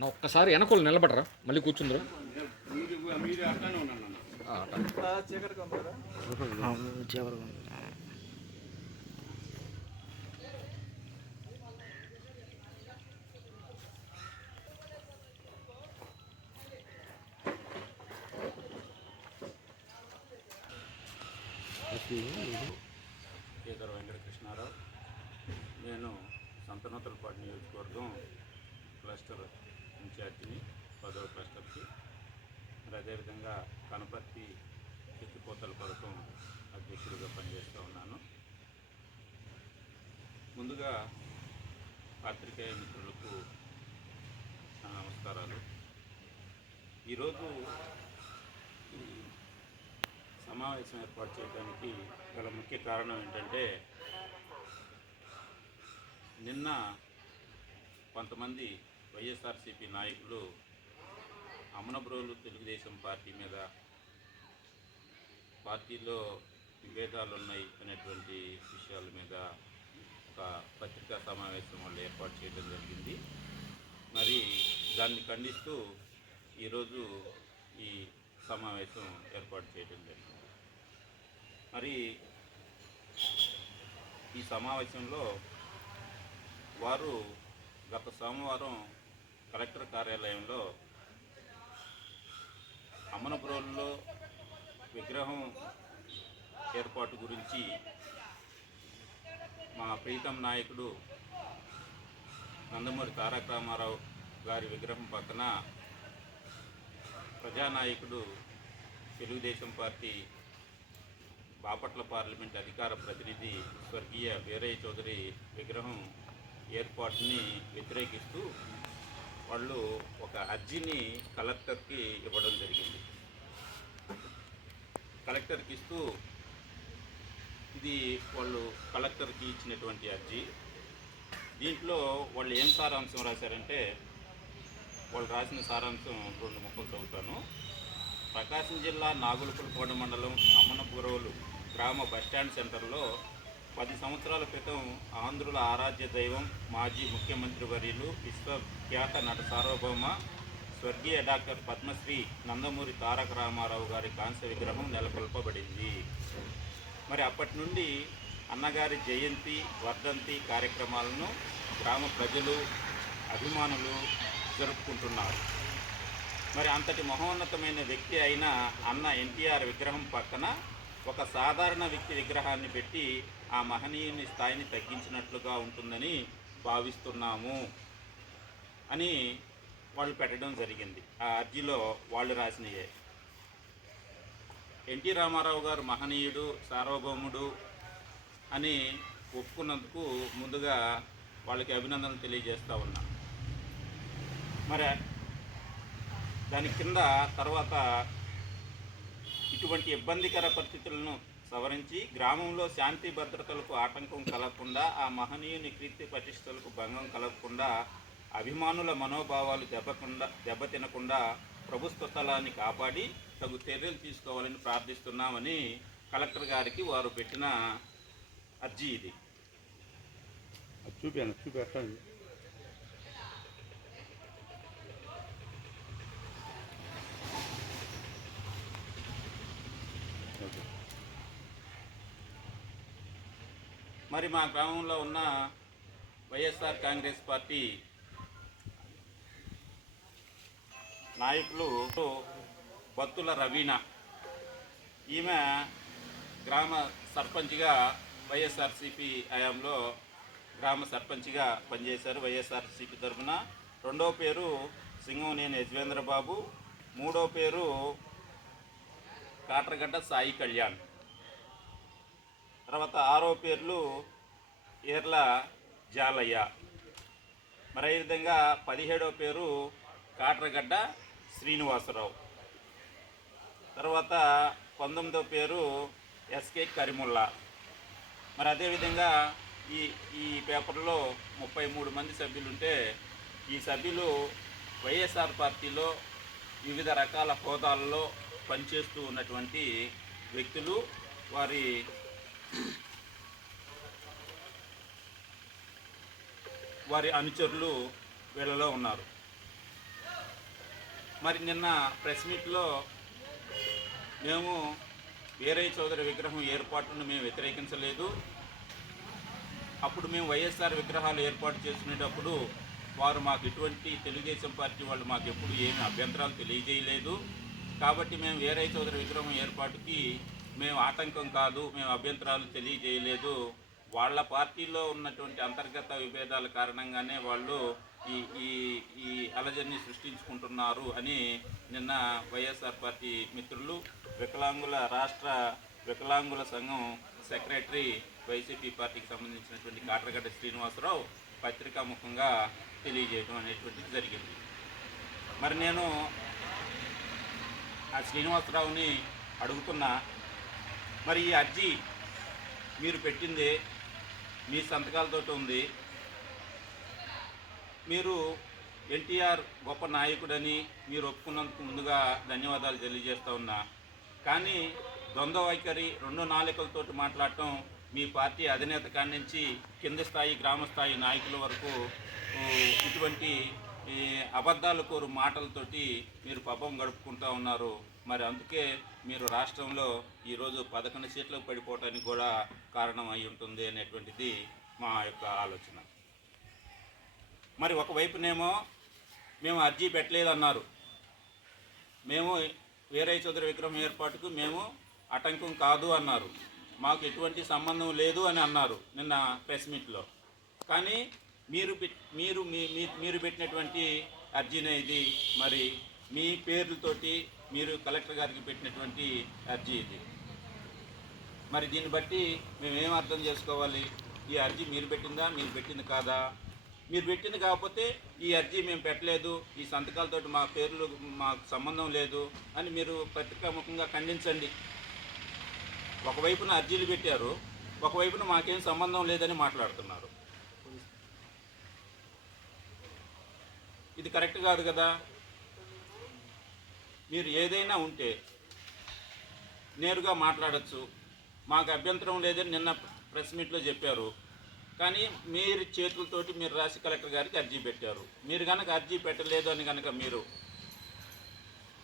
నా ఒక్కసారి వెనకలు నిలబడరా, మళ్ళీ కూర్చుందరు. కేదర్ వెంకటకృష్ణారావు. నేను సంతనూతలపాడు నియోజకవర్గం క్లస్టర్ ఇన్ఛార్జిని, 10వ క్లస్టర్కి. మరి అదేవిధంగా కనపర్తి ఎత్తిపోతల పథకం అధ్యక్షుడిగా పనిచేస్తూ ఉన్నాను. ముందుగా పాత్రికేయ మిత్రులకు నమస్కారాలు. ఈరోజు సమావేశం ఏర్పాటు చేయడానికి గల ముఖ్య కారణం ఏంటంటే, నిన్న కొంతమంది వైఎస్ఆర్సీపీ నాయకులు అమనబ్రోలు తెలుగుదేశం పార్టీ మీద పార్టీలో విభేదాలు ఉన్నాయి అనేటువంటి విషయాల మీద ఒక పత్రికా సమావేశం వాళ్ళు ఏర్పాటు చేయడం జరిగింది. మరి దాన్ని ఖండిస్తూ ఈరోజు ఈ సమావేశం ఏర్పాటు చేయడం జరిగింది. మరి ఈ సమావేశంలో వారు గత సోమవారం కలెక్టర్ కార్యాలయంలో అమనబ్రోలులో విగ్రహం ఏర్పాటు గురించి మా ప్రీతం నాయకుడు నందమూరి తారక రామారావు గారి విగ్రహం పక్కన ప్రజానాయకుడు తెలుగుదేశం పార్టీ బాపట్ల పార్లమెంట్ అధికార ప్రతినిధి స్వర్గీయ వీరయ్య చౌదరి విగ్రహం ఏర్పాటుని వ్యతిరేకిస్తూ వాళ్ళు ఒక అర్జీని కలెక్టర్కి ఇవ్వడం జరిగింది. కలెక్టర్కి ఇస్తూ, ఇది వాళ్ళు కలెక్టర్కి ఇచ్చినటువంటి అర్జీ. దీంట్లో వాళ్ళు ఏం సారాంశం రాశారంటే, వాళ్ళు రాసిన సారాంశం 2 ముక్కలు చదువుతాను. ప్రకాశం జిల్లా నాగులపులపాడు మండలం అమ్మనపురోలు గ్రామ బస్టాండ్ సెంటర్లో 10 సంవత్సరాల క్రితం ఆంధ్రుల ఆరాధ్య దైవం, మాజీ ముఖ్యమంత్రి వర్యులు, విశ్వఖ్యాత నట సార్వభౌమ స్వర్గీయ డాక్టర్ పద్మశ్రీ నందమూరి తారక రామారావు గారి కాంస్య విగ్రహం నెలకొల్పబడింది. మరి అప్పటి నుండి అన్నగారి జయంతి, వర్ధంతి కార్యక్రమాలను గ్రామ ప్రజలు, అభిమానులు జరుపుకుంటున్నారు. మరి అంతటి మహోన్నతమైన వ్యక్తి అయిన అన్న ఎన్టీఆర్ విగ్రహం పక్కన ఒక సాధారణ వ్యక్తి విగ్రహాన్ని పెట్టి ఆ మహనీయుని స్థాయిని తగ్గించినట్లుగా ఉంటుందని భావిస్తున్నాము అని వాళ్ళు పెట్టడం జరిగింది. ఆ అర్జీలో వాళ్ళు రాసినయే. ఎన్టీ రామారావు గారు మహనీయుడు, సార్వభౌముడు అని ఒప్పుకున్నందుకు ముందుగా వాళ్ళకి అభినందనలు తెలియజేస్తూ ఉన్నా. మరి దాని కింద తర్వాత ఇటువంటి ఇబ్బందికర పరిస్థితులను సవరించి గ్రామంలో శాంతి భద్రతలకు ఆటంకం కలగకుండా, ఆ మహనీయుని కీర్తి ప్రతిష్టలకు భంగం కలగకుండా, అభిమానుల మనోభావాలు దెబ్బతినకుండా ప్రభుత్వ స్థలాన్ని కాపాడి తగు చర్యలు తీసుకోవాలని ప్రార్థిస్తున్నామని కలెక్టర్ గారికి వారు పెట్టిన అర్జీ ఇది. చూపెట్టండి. మరి మా గ్రామంలో ఉన్న వైఎస్ఆర్ కాంగ్రెస్ పార్టీ నాయకులు బత్తుల రవీనా, ఈమె గ్రామ సర్పంచ్గా వైఎస్ఆర్సీపీ హయాంలో గ్రామ సర్పంచ్గా పనిచేశారు వైఎస్ఆర్సీపీ తరఫున. 2వ పేరు సింగంనేని యజ్వేంద్రబాబు, 3వ పేరు కాట్రగడ్డ సాయి కళ్యాణ్, తర్వాత 6వ పేర్లు ఏర్ల జాలయ్య. మరి ఈ విధంగా 17వ పేరు కాట్రగడ్డ శ్రీనివాసరావు, తర్వాత 19వ పేరు ఎస్కే కరిముల్లా. మరి అదేవిధంగా ఈ పేపర్లో 33 మంది సభ్యులుంటే, ఈ సభ్యులు వైఎస్ఆర్ పార్టీలో వివిధ రకాల హోదాల్లో పనిచేస్తూ ఉన్నటువంటి వ్యక్తులు. వారి అనుచరులు వీళ్ళలో ఉన్నారు. మరి నిన్న ప్రెస్ మీట్లో మేము వీరయ్య చౌదరి విగ్రహం ఏర్పాటును మేము వ్యతిరేకించలేదు. అప్పుడు మేము వైఎస్ఆర్ విగ్రహాలు ఏర్పాటు చేసుకునేటప్పుడు వారు మాకు ఎటువంటి తెలుగుదేశం పార్టీ వాళ్ళు మాకు ఎప్పుడు ఏమి అభ్యంతరాలు తెలియజేయలేదు. కాబట్టి మేము వీరయ్య చౌదరి విగ్రహం ఏర్పాటుకి మేము ఆటంకం కాదు, మేము అభ్యంతరాలు తెలియజేయలేదు. వాళ్ళ పార్టీలో ఉన్నటువంటి అంతర్గత విభేదాల కారణంగానే వాళ్ళు ఈ ఈ ఈ అలజడిని సృష్టించుకుంటున్నారు అని నిన్న వైఎస్ఆర్ పార్టీ మిత్రులు రాష్ట్ర వికలాంగుల సంఘం సెక్రటరీ వైసీపీ పార్టీకి సంబంధించినటువంటి కాట్రగడ్డ శ్రీనివాసరావు పత్రికాముఖంగా తెలియజేయడం అనేటువంటిది జరిగింది. మరి నేను ఆ శ్రీనివాసరావుని అడుగుతున్నా, మరి ఈ అర్జీ మీరు పెట్టింది మీ సంతకాలతో ఉంది. మీరు ఎన్టీఆర్ గొప్ప నాయకుడని మీరు ఒప్పుకున్నందుకు ముందుగా ధన్యవాదాలు తెలియజేస్తూ ఉన్నా. కానీ ద్వంద్వ వైఖరి, రెండు నాలుకలతోటి మాట్లాడటం మీ పార్టీ అధినేత కాడి నుంచి కింద స్థాయి గ్రామ స్థాయి నాయకుల వరకు ఇటువంటి అబద్ధాలు కోరు మాటలతోటి మీరు పబ్బం గడుపుకుంటూ ఉన్నారు. మరి అందుకే మీరు రాష్ట్రంలో ఈరోజు 11 సీట్లకు పడిపోవటానికి కూడా కారణం అయి ఉంటుంది అనేటువంటిది మా యొక్క ఆలోచన. మరి ఒకవైపునేమో మేము అర్జీ పెట్టలేదన్నారు, మేము వీరయ్య చౌదరి విగ్రహం ఏర్పాటుకు మేము ఆటంకం కాదు అన్నారు, మాకు ఎటువంటి సంబంధం లేదు అని అన్నారు నిన్న ప్రెస్ మీట్లో. కానీ మీరు పెట్టినటువంటి అర్జీనే ఇది. మరి మీ పేర్లతోటి మీరు కలెక్టర్ గారికి పెట్టినటువంటి అర్జీ ఇది. మరి దీన్ని బట్టి మేమేం అర్థం చేసుకోవాలి? ఈ అర్జీ మీరు పెట్టిందా, మీరు పెట్టింది కాదా? మీరు పెట్టింది కాకపోతే ఈ అర్జీ మేము పెట్టలేదు, ఈ సంతకాలతో మా పేర్లు మాకు సంబంధం లేదు అని మీరు పత్రికాముఖంగా ఖండించండి. ఒకవైపున అర్జీలు పెట్టారు, ఒకవైపున మాకేం సంబంధం లేదని మాట్లాడుతున్నారు. ఇది కరెక్ట్ కాదు కదా. మీరు ఏదైనా ఉంటే నేరుగా మాట్లాడచ్చు, మాకు అభ్యంతరం లేదని నిన్న ప్రెస్ మీట్లో చెప్పారు. కానీ మీరు చేతులతోటి మీరు రాసి కలెక్టర్ గారికి అర్జీ పెట్టారు. మీరు కనుక అర్జీ పెట్టలేదు అని కనుక మీరు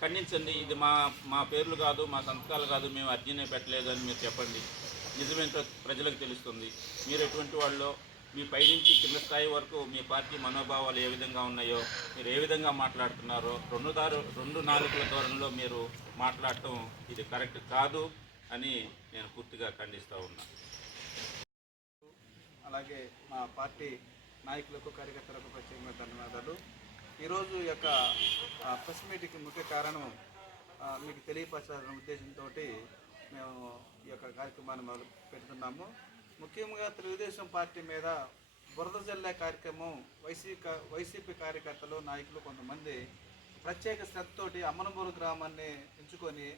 ఖండించండి. ఇది మా పేర్లు కాదు, మా సంతకాలు కాదు, మేము అర్జీనే పెట్టలేదు అని మీరు చెప్పండి. నిజమేంటో ప్రజలకు తెలుస్తుంది. మీరు ఎటువంటి వాళ్ళు, మీ పైనుంచి కింద స్థాయి వరకు మీ పార్టీ మనోభావాలు ఏ విధంగా ఉన్నాయో, మీరు ఏ విధంగా మాట్లాడుతున్నారో, రెండు నాలుగుల ధోరణిలో మీరు మాట్లాడటం ఇది కరెక్ట్ కాదు అని నేను పూర్తిగా ఖండిస్తూ ఉన్నా. అలాగే మా పార్టీ నాయకులకు కార్యకర్తలకు ప్రత్యేకంగా ధన్యవాదాలు. ఈరోజు యొక్క ప్రెస్ మీట్కి ముఖ్య కారణం మీకు తెలియపరచాలనే ఉద్దేశంతో మేము ఈ యొక్క కార్యక్రమాన్ని మొదలు పెడుతున్నాము. ముఖ్యంగా తెలుగుదేశం పార్టీ మీద బురద జల్లే కార్యక్రమం వైసీపీ కార్యకర్తలు నాయకులు కొంతమంది ప్రత్యేక శ్రద్ధతోటి అమ్మనమూరు గ్రామాన్ని ఎంచుకొని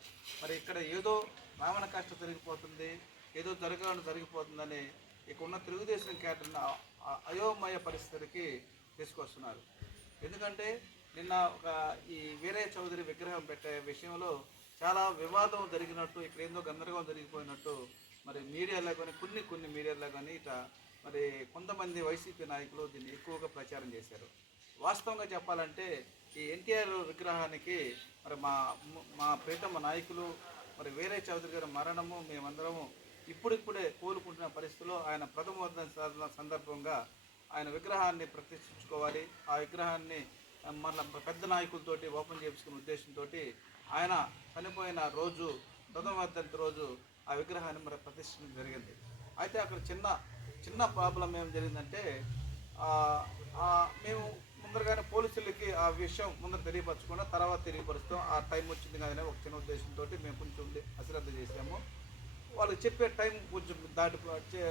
మరి ఇక్కడ ఏదో రావణ కష్టం జరిగిపోతుంది, ఏదో జరిగిపోతుందని ఇక్కడ ఉన్న తెలుగుదేశం క్యాడర్ని అయోమయ పరిస్థితికి తీసుకొస్తున్నారు. ఎందుకంటే నిన్న ఈ వీరయ్య చౌదరి విగ్రహం పెట్టే విషయంలో చాలా వివాదం జరిగినట్టు, ఇక్కడ ఏందో గందరగోళం జరిగిపోయినట్టు మరి మీడియాలో కానీ కొన్ని మీడియాలో కానీ ఇట్లా మరి కొంతమంది వైసీపీ నాయకులు దీన్ని ఎక్కువగా ప్రచారం చేశారు. వాస్తవంగా చెప్పాలంటే ఈ ఎన్టీఆర్ విగ్రహానికి మరి మా ప్రీతమ నాయకులు మరి వీరయ్య చౌదరి గారి మరణము మేమందరము ఇప్పుడిప్పుడే కోలుకుంటున్న పరిస్థితుల్లో ఆయన ప్రథమ వర్ధంతి సందర్భంగా ఆయన విగ్రహాన్ని ప్రతిష్ఠించుకోవాలి, ఆ విగ్రహాన్ని మన పెద్ద నాయకులతోటి ఓపెన్ చేసుకునే ఉద్దేశంతో ఆయన చనిపోయిన రోజు ప్రథమ వర్ధంతి రోజు ఆ విగ్రహాన్ని మరి ప్రతిష్ఠించడం జరిగింది. అయితే అక్కడ చిన్న ప్రాబ్లం ఏం జరిగిందంటే మేము ముందరగానే పోలీసులకి ఆ విషయం ముందర తెలియపరచకుండా తర్వాత తెలియపరుస్తాం, ఆ టైం వచ్చింది కదనే ఒక చిన్న ఉద్దేశంతో మేము కొంచెం అశ్రద్ధ చేసాము. వాళ్ళు చెప్పే టైం కొంచెం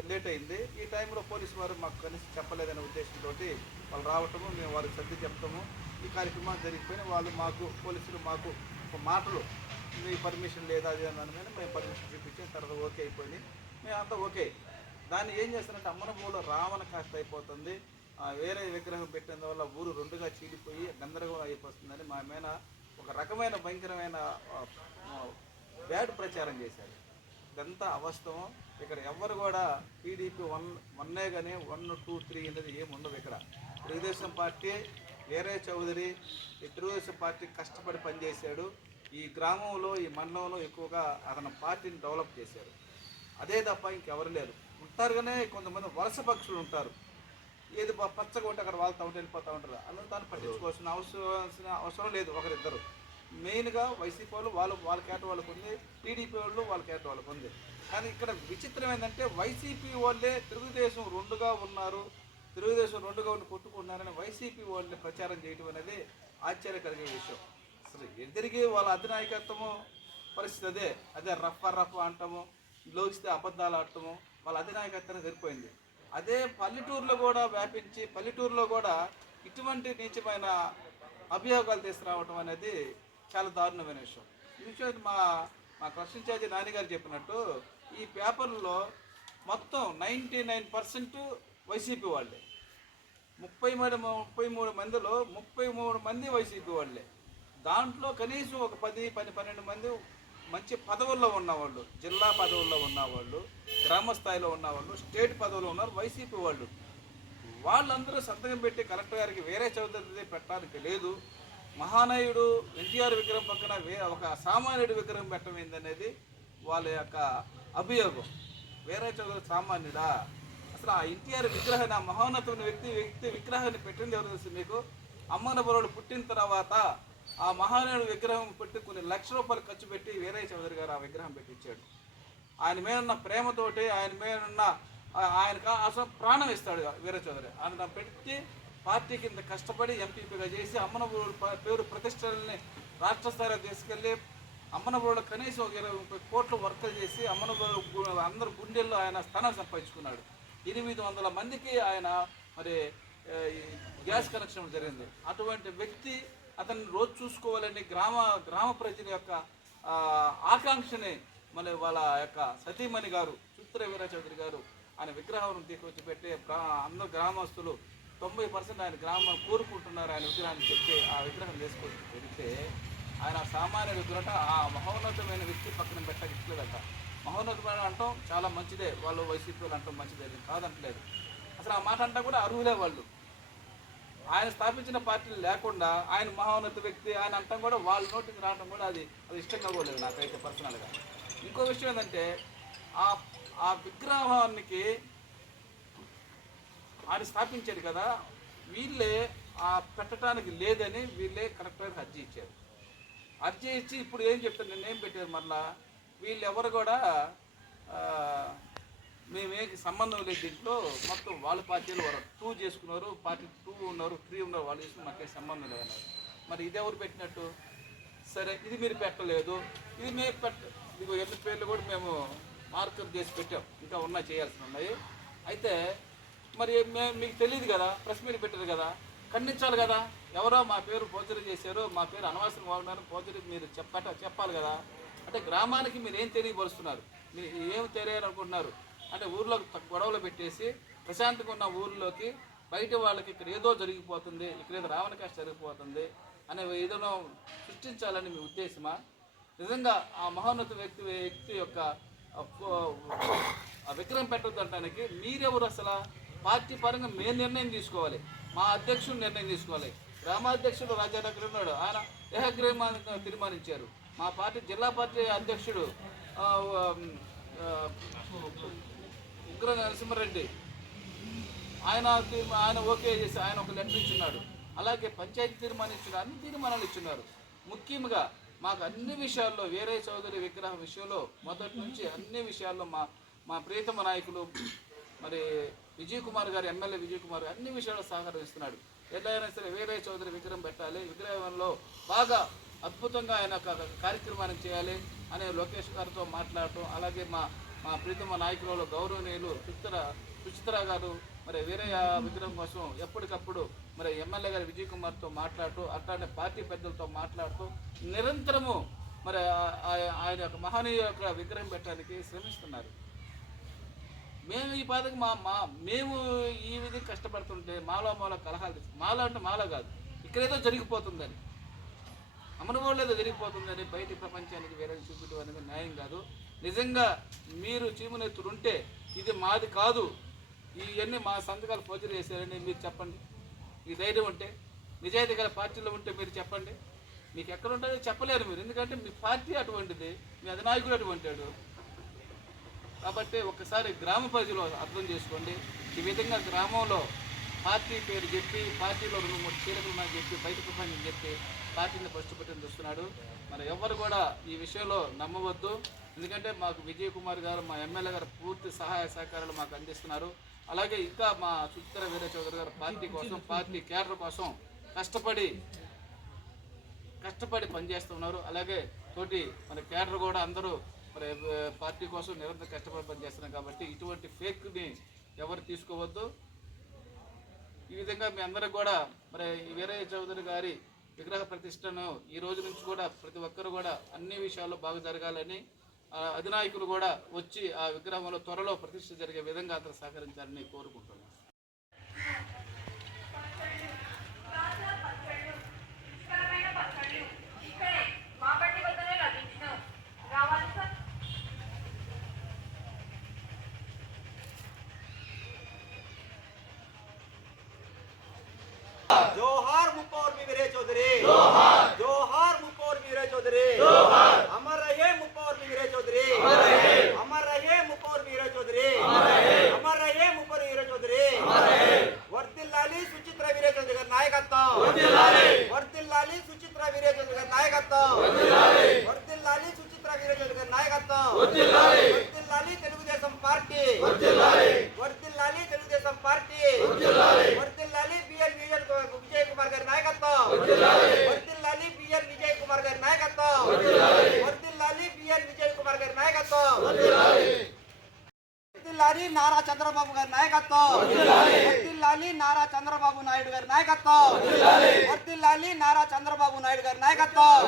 లేట్ అయింది. ఈ టైంలో పోలీసు వారు మాకు కనీసం చెప్పలేదనే ఉద్దేశంతో వాళ్ళు రావటము, మేము వారికి సర్ది చెప్తాము. ఈ కార్యక్రమాలు జరిగిపోయినా వాళ్ళు పోలీసులు మాకు మాటలు మీ పర్మిషన్ లేదా అది అని మేము పర్మిషన్ చూపించాం. తర్వాత ఓకే అయిపోయింది, మేము అంతా ఓకే. దాన్ని ఏం చేస్తారంటే అమ్మనమూలో రావణ కాస్త అయిపోతుంది, వేరే విగ్రహం పెట్టిన వల్ల ఊరు రెండుగా చీలిపోయి గందరగోళం అయిపోతుందని మా మీద ఒక రకమైన భయంకరమైన బ్యాడ్ ప్రచారం చేశారు. ఇదంతా అవాస్తవం. ఇక్కడ ఎవరు కూడా టీడీపీ వన్నే కానీ 1, 2, 3 అనేది ఏమి ఉండదు. ఇక్కడ తెలుగుదేశం పార్టీ వీరయ్య చౌదరి ఈ తెలుగుదేశం పార్టీ కష్టపడి పనిచేశాడు. ఈ గ్రామంలో ఈ మండలంలో ఎక్కువగా అతను పార్టీని డెవలప్ చేశాడు. అదే తప్ప ఇంకెవరు లేరు. ఉంటారుగానే కొంతమంది వలస పక్షులు ఉంటారు. ఏది పచ్చగా ఉంటే అక్కడ వాళ్ళతో ఉంటే వెళ్ళిపోతూ ఉంటారు. అందులో తాను పట్టించుకోవాల్సిన అవసరం లేదు. ఒకరిద్దరు మెయిన్గా వైసీపీ వాళ్ళు వాళ్ళ కేట వాళ్ళకు ఉంది, టీడీపీ వాళ్ళు వాళ్ళ కేట వాళ్ళకు ఉంది. కానీ ఇక్కడ విచిత్రం ఏంటంటే వైసీపీ వాళ్ళే తెలుగుదేశం రెండుగా ఉన్నారు, తెలుగుదేశం రెండుగా ఉండి కొట్టుకుంటున్నారని వైసీపీ వాళ్ళని ప్రచారం చేయడం అనేది ఆశ్చర్య కలిగే విషయం. అసలు ఎదిరిగి వాళ్ళ అధినాయకత్వము పరిస్థితి అదే రఫ్ అంటాము, లోకిస్తే అబద్ధాలు ఆడటము వాళ్ళ అధినాయకత్వం సరిపోయింది. అదే పల్లెటూరులో కూడా వ్యాపించి పల్లెటూరులో కూడా ఇటువంటి నీచమైన అభియోగాలు తీసుకురావటం అనేది చాలా దారుణమైన విషయం. ఈ విషయం మా ప్రశ్నించాజీ నాన్నగారు చెప్పినట్టు ఈ పేపర్లో మొత్తం 99% వైసీపీ వాళ్ళే. 33 మందిలో 33 మంది వైసీపీ వాళ్ళే. దాంట్లో కనీసం ఒక 10-12 మంది మంచి పదవుల్లో ఉన్నవాళ్ళు, జిల్లా పదవుల్లో ఉన్నవాళ్ళు, గ్రామ స్థాయిలో ఉన్నవాళ్ళు, స్టేట్ పదవుల్లో ఉన్నారు వైసీపీ వాళ్ళు. వాళ్ళందరూ సంతకం పెట్టి కలెక్టర్ గారికి వీరయ్య చౌదరి పెట్టడానికి లేదు. మహానాయుడు ఎన్టీఆర్ విగ్రహం పక్కన ఒక సామాన్యుడి విగ్రహం పెట్టడం ఏందనేది వాళ్ళ యొక్క అభియోగం. వీరయ్య చౌదరి సామాన్యుడా? అసలు ఆ ఎన్టీఆర్ విగ్రహాన్ని, ఆ మహోన్నతమైన వ్యక్తి విగ్రహాన్ని పెట్టింది ఎవరు తెలుసు మీకు? అమ్మనబరోడు పుట్టిన తర్వాత ఆ మహానాయుడు విగ్రహం పెట్టి కొన్ని లక్షల రూపాయలు ఖర్చు పెట్టి వీరయ్య చౌదరి గారు ఆ విగ్రహం పెట్టించాడు. ఆయన మీద ఉన్న ప్రేమతోటి, ఆయన మీద ఉన్న ఆయనకు అసలు ప్రాణం ఇస్తాడు వీరయ్య చౌదరి. ఆయన పెట్టి పార్టీ కింద కష్టపడి ఎంపీపీగా చేసి అమ్మనబోడు పేరు ప్రతిష్టలని రాష్ట్ర స్థాయిలో తీసుకెళ్ళి అమ్మనబోడు కనీసం 20-30 కోట్ల వర్కులు చేసి అమ్మనబోడు అందరు గుండెల్లో ఆయన స్థానం సంపాదించుకున్నాడు. 800 మందికి ఆయన మరి గ్యాస్ కనెక్షన్ జరిగింది. అటువంటి వ్యక్తి అతన్ని రోజు చూసుకోవాలని గ్రామ ప్రజల యొక్క ఆకాంక్షని మరి వాళ్ళ యొక్క సతీమణి గారు చిత్తూరు వీరయ్య చౌదరి గారు ఆయన విగ్రహం తీసుకొచ్చి పెట్టి అందరు గ్రామస్తులు 90% ఆయన గ్రామం కోరుకుంటున్నారు ఆయన విగ్రహాన్ని చెప్పి ఆ విగ్రహం తీసుకొచ్చి పెడితే ఆయన సామాన్య విగ్రహం ఆ మహోన్నతమైన వ్యక్తి పక్కన పెట్టలేదట. మహోన్నతమైన అంటాం చాలా మంచిదే, వాళ్ళు వైసీపీ వాళ్ళు అంటాం మంచిదే, కాదంటలేదు. అసలు ఆ మాట అంటా కూడా అర్హులే వాళ్ళు. ఆయన స్థాపించిన పార్టీలు లేకుండా ఆయన మహోన్నత వ్యక్తి ఆయన అంటాం కూడా వాళ్ళ నోటికి రావడం కూడా అది ఇష్టంగా పోలేదు నాకైతే పర్సనల్గా. ఇంకో విషయం ఏంటంటే ఆ విగ్రహానికి ఆయన స్థాపించారు కదా, వీళ్ళే ఆ పెట్టడానికి లేదని వీళ్ళే కలెక్టర్కి అర్జీ ఇచ్చారు. అర్జీ ఇచ్చి ఇప్పుడు ఏం చెప్తారు, నేనేం పెట్టారు మళ్ళా వీళ్ళు ఎవరు కూడా మేమేం సంబంధం లేదు దీంట్లో, మొత్తం వాళ్ళ పార్టీలు వాళ్ళు 2 చేసుకున్నారు, పార్టీ 2 ఉన్నారు, 3 ఉన్నారు, వాళ్ళు చేసుకుని మాకే సంబంధం లేదన్నారు. మరి ఇది ఎవరు పెట్టినట్టు? సరే ఇది మీరు పెట్టలేదు, ఇది మేము ఇదిగో 8 పేర్లు కూడా మేము మార్కప్ చేసి పెట్టాం, ఇంకా ఉన్నాయి చేయాల్సి ఉన్నాయి. అయితే మరి మీకు తెలియదు కదా, ప్రెస్ మీట్ పెట్టారు కదా, ఖండించాలి కదా. ఎవరో మా పేరు పోర్జరీ చేశారు, మా పేరు అనవసరం వాడినారు, పోర్జరీ మీరు చెప్పాలి కదా. అంటే గ్రామానికి మీరు ఏం తెలియపరుస్తున్నారు, మీరు ఏం తెలియాలనుకుంటున్నారు అంటే ఊర్లో గొడవలు పెట్టేసి ప్రశాంతంగా ఉన్న ఊర్లోకి బయట వాళ్ళకి ఇక్కడ ఏదో జరిగిపోతుంది, ఇక్కడ ఏదో రావణ కష్టం జరిగిపోతుంది అనే ఏదైనా సృష్టించాలని మీ ఉద్దేశమా? నిజంగా ఆ మహోన్నత వ్యక్తి యొక్క విగ్రహం పెట్టొద్దంటానికి మీరెవరు? అసలు పార్టీ పరంగా మేము నిర్ణయం తీసుకోవాలి, మా అధ్యక్షుడు నిర్ణయం తీసుకోవాలి. గ్రామాధ్యక్షుడు రాజానగర్ ఉన్నాడు, ఆయన ఏకగ్రీవంగా తీర్మానించారు. మా పార్టీ జిల్లా పార్టీ అధ్యక్షుడు ఉగ్ర నరసింహారెడ్డి ఆయన ఓకే చేసి ఆయన ఒక లెటర్ ఇచ్చున్నాడు. అలాగే పంచాయతీ తీర్మానించిన అన్ని తీర్మానాలు ఇచ్చున్నారు. ముఖ్యంగా మాకు అన్ని విషయాల్లో వీరయ్య చౌదరి విగ్రహం విషయంలో మొదటి నుంచి అన్ని విషయాల్లో మా ప్రియతమ నాయకులు మరి విజయ్ కుమార్ గారు, ఎమ్మెల్యే విజయ్ కుమార్ అన్ని విషయాల్లో సహకరిస్తున్నాడు. ఎట్లయినా సరే వీరయ్య చౌదరి విగ్రహం పెట్టాలి, విగ్రహంలో బాగా అద్భుతంగా ఆయన కార్యక్రమాన్ని చేయాలి అనే లోకేష్ గారితో మాట్లాడటం, అలాగే మా ప్రీతమ నాయకులలో గౌరవనీయులు సుచిత్ర గారు మరి వీరయ్య విగ్రహం కోసం ఎప్పటికప్పుడు మరి ఎమ్మెల్యే గారు విజయ్ కుమార్తో మాట్లాడుతూ, అట్లానే పార్టీ పెద్దలతో మాట్లాడుతూ నిరంతరము మరి ఆయన యొక్క మహనీయ యొక్క విగ్రహం పెట్టడానికి శ్రమిస్తున్నారు. మేము ఈ పాదకి మేము ఈ విధంగా కష్టపడుతుంటే మాలో కలహాలు మాలో అంటే మాలో కాదు, ఇక్కడేదో జరిగిపోతుందని, అమరవాళ్ళు ఏదో జరిగిపోతుందని బయటి ప్రపంచానికి వేరే చూపించడం అనేది న్యాయం కాదు. నిజంగా మీరు చీమునెత్తులు ఉంటే ఇది మాది కాదు, ఇవన్నీ మా సంతకాలు పోజరీ చేశారని మీరు చెప్పండి. ఈ ధైర్యం ఉంటే నిజాయితీ గల పార్టీలో ఉంటే మీరు చెప్పండి. మీకు ఎక్కడ ఉంటుందో చెప్పలేరు మీరు, ఎందుకంటే మీ పార్టీ అటువంటిది, మీ అధినాయకుడు అటువంటాడు. కాబట్టి ఒక్కసారి గ్రామ ప్రజలు అర్థం చేసుకోండి. ఈ విధంగా గ్రామంలో పార్టీ పేరు చెప్పి, పార్టీలో 2-3 చీరలు ఉన్నాయని చెప్పి, బయట ప్రపంచం చెప్పి పార్టీని ఫస్ట్ పెట్టని చూస్తున్నాడు. మరి ఎవరు కూడా ఈ విషయంలో నమ్మవద్దు. ఎందుకంటే మాకు విజయ్ కుమార్ గారు, మా ఎమ్మెల్యే గారు పూర్తి సహాయ సహకారాలు మాకు అందిస్తున్నారు. అలాగే ఇంకా మా సుచిత్ర వీర చౌదరి గారు పార్టీ కోసం, పార్టీ కేడర్ కోసం కష్టపడి పనిచేస్తున్నారు. అలాగే తోటి మన కేడర్ కూడా అందరూ మరి పార్టీ కోసం నిరంతరం కష్టపడి పనిచేస్తున్నారు. కాబట్టి ఇటువంటి ఫేక్ని ఎవరు తీసుకోవద్దు. ఈ విధంగా మీ అందరికి కూడా మరి వీరయ్య చౌదరి గారి విగ్రహ ప్రతిష్టను ఈ రోజు నుంచి కూడా ప్రతి ఒక్కరు కూడా అన్ని విషయాల్లో బాగా జరగాలని, అధినాయకులు కూడా వచ్చి ఆ విగ్రహంలో త్వరలో ప్రతిష్ఠ జరిగే విధంగా అందరూ సహకరించాలని కోరుకుంటున్నాను. जोहार मुपोर विरे चौधरी, जोहार जोहार मुपोर विरे चौधरी, जोहार अमर रहे मुपोर विरे चौधरी, अमर रहे मुपोर विरे चौधरी, अमर रहे मुपोर विरे चौधरी, वर्दिल्लाली सुचित्रा विरे चौधरी गाరి నాయకత్వం, वर्दिल्लाली सुचित्रा विरे चौधरी गाరి నాయకత్వం, वर्दिल्लाली सुचित्रा विरे चौधरी गाరి నాయకత్వం, वर्दिल्लाली తెలుగుదేశం పార్టీ, वर्दिल्लाली తెలుగుదేశం పార్టీ, वर्दिल्लाली బిఎన్ విజయ్ కుమార్ గారి నాయకత్వం, వర్ధిల్లాలి బిఎన్ విజయ్ కుమార్ గారి నాయకత్వం, వర్ధిల్లాలి బిఎన్ విజయ్ కుమార్ గారి నాయకత్వం, వర్ధిల్లాలి నారా చంద్రబాబు గారి నాయకత్వం, వర్ధిల్లాలి నారా చంద్రబాబు నాయుడు గారి నాయకత్వం, వర్ధిల్లాలి నారా చంద్రబాబు నాయుడు గారి నాయకత్వం,